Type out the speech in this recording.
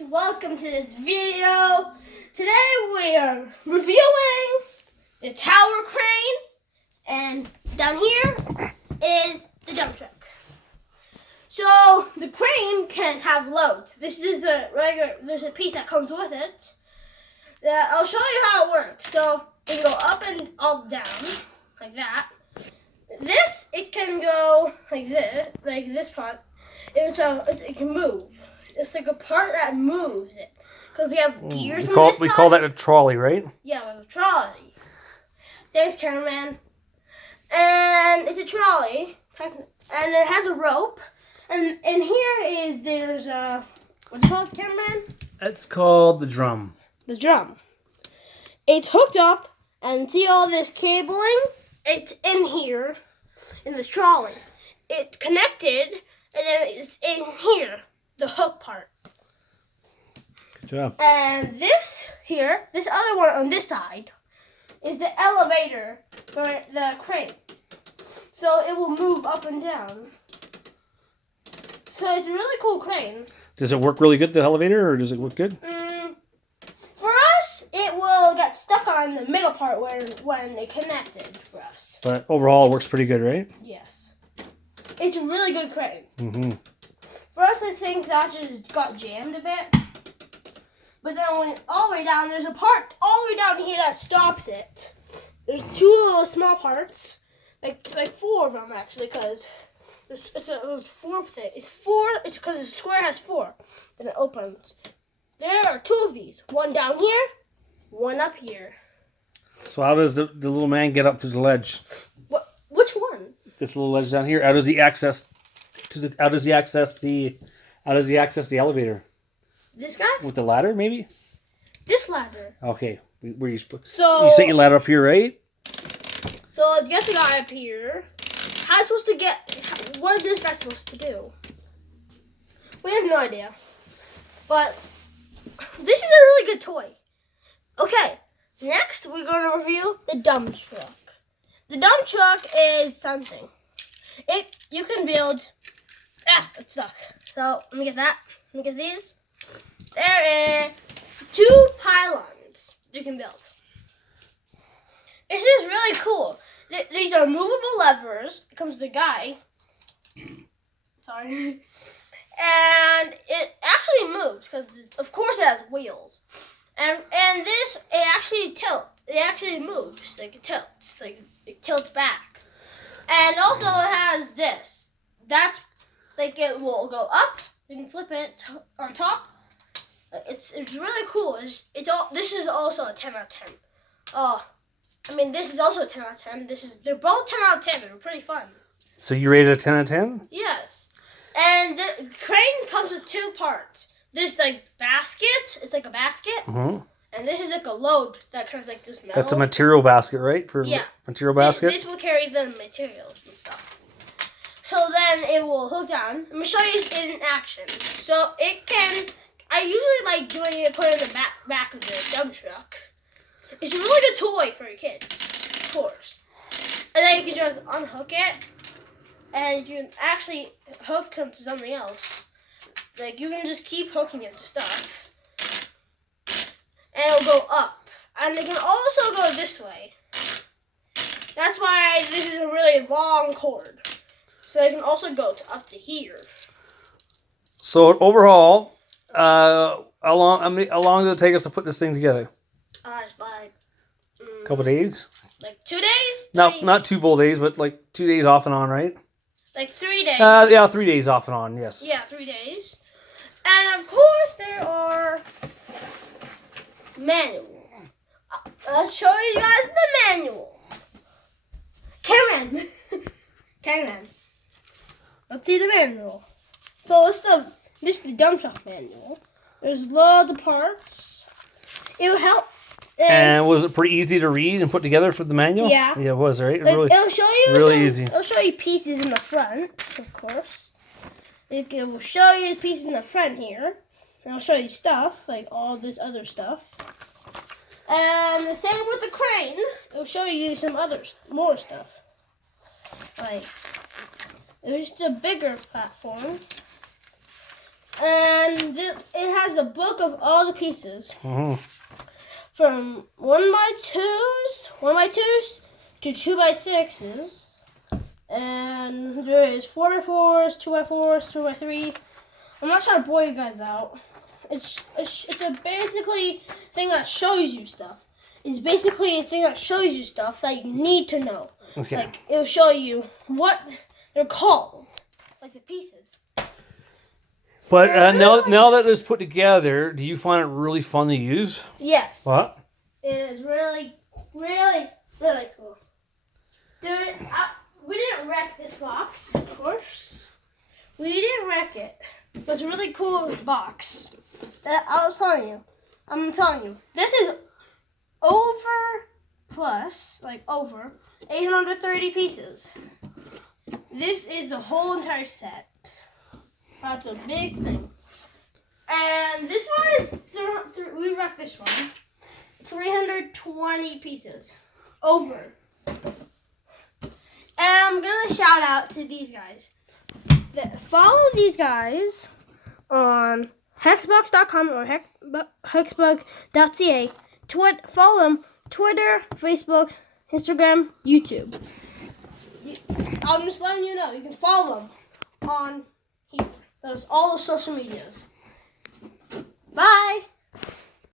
guys, welcome to this video. Today we are reviewing the tower crane, and down here is the dump truck. So the crane can have loads. This is the regular, there's a piece that comes with it. I'll show you how it works. So it can go up and up down, like that. This, it can go like this part. It can move. It's like a part that moves it. Because we have gears on this side. We call that a trolley, right? Yeah, it's a trolley. Thanks, cameraman. And it's a trolley. And it has a rope. And here there's a, what's it called, cameraman? It's called the drum. The drum. It's hooked up, and see all this cabling? It's in here, in this trolley. It's connected, and then it's in here, the hook part. Good job. And this here, this other one on this side, is the elevator for the crane. So it will move up and down. So it's a really cool crane. Does it work really good, the elevator, or does it work good? For us, it will get stuck on the middle part when it connected for us. But overall, it works pretty good, right? Yes. It's a really good crane. Mm-hmm. For us, I think that just got jammed a bit. But then when all the way down, there's a part all the way down here that stops it. There's two little small parts, like four of them actually, because it's four things. It's four. It's because the square has four. Then it opens. There are two of these. One down here, one up here. So how does the little man get up to the ledge? Which one? This little ledge down here. How does he access the elevator? This guy? With the ladder, maybe? This ladder. Okay. Where you So you set your ladder up here, right? So get the guy up here. How's supposed to get? What is this guy supposed to do? We have no idea. But this is a really good toy. Okay, next we're going to review the dump truck. The dump truck is something. You can build. It's stuck. So let me get that. Let me get these. There are two pylons you can build. This is really cool. These are movable levers. It comes with a guy. Sorry. And it actually moves because, of course, it has wheels. And this, it actually tilts. It actually moves. Like, it tilts. Like, it tilts back. And also, it has this. That's, like, it will go up. You can flip it on top. It's really cool. This is also a 10 out of 10. This is also a 10 out of 10. They're both 10 out of 10. They're pretty fun. So you rated a 10 out of 10? Yes. And the crane comes with two parts. There's like basket. It's like a basket. Mm-hmm. And this is like a load that comes like this metal. That's a material basket, right? Yeah. Material basket? This will carry the materials and stuff. So then it will hook down. I'm going to show you it in action. So it can... I usually like doing it, put it in the back of the dump truck. It's a really good toy for your kids, of course. And then you can just unhook it. And you can actually hook it to something else. Like, you can just keep hooking it to stuff. And it'll go up. And it can also go this way. That's why this is a really long cord. So it can also go up to here. So overall, how long did it take us to put this thing together? It's like... A couple days? Like 2 days? Not 2 full days, but like 2 days off and on, right? Like 3 days. Yeah, 3 days off and on, yes. Yeah, 3 days. And of course there are manuals. I'll show you guys the manuals. Cameraman. Cameraman. Let's see the manual. So this is the dump truck manual. There's loads of parts. It will help. And was it pretty easy to read and put together for the manual? Yeah. Yeah, it was, right? It'll show you really easy. It'll show you pieces in the front, of course. It will show you pieces in the front here. And it'll show you stuff, like all this other stuff. And the same with the crane. It'll show you some more stuff. Like, there's the bigger platform. And it has a book of all the pieces. Mm-hmm. From 1x2s to 2x6s. And there is 4x4s, 2x4s, 2x3s. I'm not trying to bore you guys out. It's a basically thing that shows you stuff. It's basically a thing that shows you stuff that you need to know. Okay. Like, it'll show you what they're called. Like the pieces. But now that it's put together, do you find it really fun to use? Yes. What? It is really, really, really cool. Dude, we didn't wreck this box, of course. We didn't wreck it. It was a really cool box. That I'm telling you. This is over 830 pieces. This is the whole entire set. That's a big thing. And this one is, we wrecked this one. 320 pieces. Over. And I'm going to shout out to these guys. Follow these guys on hexbox.com or hexbug.ca. Follow them Twitter, Facebook, Instagram, YouTube. I'm just letting you know. You can follow them on here. Those all the social medias. Bye.